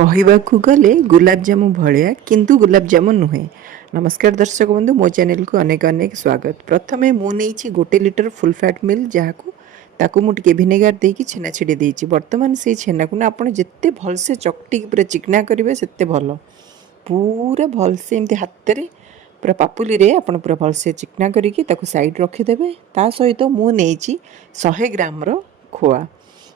कहवाकू गले गुलाबजामु भलिया किंतु गुलाबजामुन नुहे। नमस्कार दर्शक बंधु, मो चैनल को अनेक अनेक स्वागत। प्रथमे मु नहीं 1 लिटर फुल फैट मिल जहाँ ताकू मु टिके भिनेगार देकी छेना छिड़ी देइछि। वर्तमान से छेना को ना आपण जेते भलसे चकटी पूरा चिकना करिवे सेते भल। पूरा भलसे एमती हाथ रे पूरा पापुली रे आपण पूरा भलसे चिकना करिकी ताकू साइड रखी देबे। ता सहित मु नेइछि 100 ग्राम रो खोआ,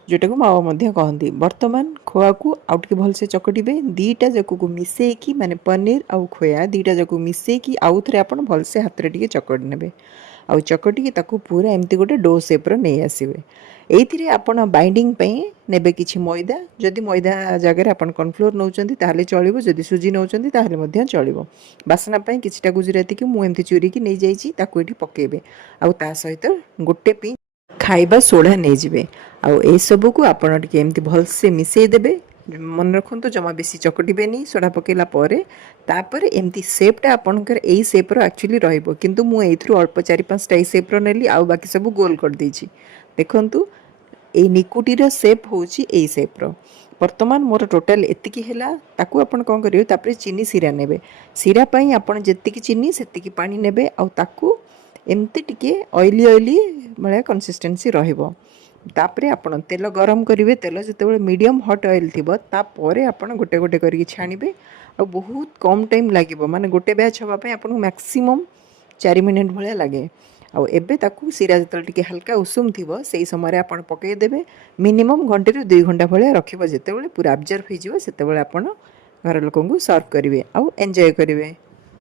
जोटा को मावा मध्य कहती। बर्तमान खोआ को आउ टिके भलसे चकटिबे। दीटा जाक को मिसेकी माने पनीर आउ खोया दीटा जाक मिसेकी आउ थरे आपण भलसे हाथ रे टिके चकटी नेबे। आउ चकटिकी ताकू पूरा एमती गोटे डो शेप रो नै आसीबे। एइथिरे आपण बाइंडिंग पई नेबे किछि मैदा। जदि मैदा जगह आपण कॉर्नफ्लोर नउचंती ताहले चलिबो, जदि सुजी नउचंती ताहले मध्य चलिबो। बासना पई किछिटा गुजराती की मु एमती चूरी की नै जाईछि ताकू एठी पकेबे। आउ ता सहित गोटे पी खाइबा सोडा नहीं जिबे। आउ ए सब को आपण टिके एमती भलसे मिसई देबे। मन रखंतु जमा बेसी चकटिबेनी सोडा पकेला परे। तापर एमती शेपटा आपणकर एई शेप रो एक्चुअली रहइबो, किंतु मु एथरु अल्प 4-5 टा शेप रो नेली आउ बाकी सब गोल कर देछि। देखंतु ए निकुटी रो शेप होउची एई शेप रो। वर्तमान मोर टोटल एतिकी हैला। ताकू आपण कोन करियो, तापर चीनी सिरा नेबे। सिरा पई आपण जेतिकी चीनी सेतिकी पानी नेबे। आउ ताकू एमती टिके ऑयली ऑयली भाया कंसिस्टेंसी रहिबो। तापरे आपण तेल गरम करिवे। तेल जेतेबेले मीडियम हॉट ऑयल थिबो तापरे आपण गोटे गोटे करिके छानिबे। आ बहुत कम टाइम लागिबो, माने गोटे बैच हवा पई आपण मैक्सिमम 4 मिनिट भलिया लागे। आ एबे ताकू सिरा जेतेबेले टिके हल्का उषुम थिबो सेही समय आपण पकेइ देबे। मिनिमम घंटे रु 2 घंटा भलिया रखिबो। जेतेबेले पूरा ऑब्जर्व हिजिबो सेतेबेले आपण घर लोकंकु सर्व करिवे आउ एन्जॉय करिवे।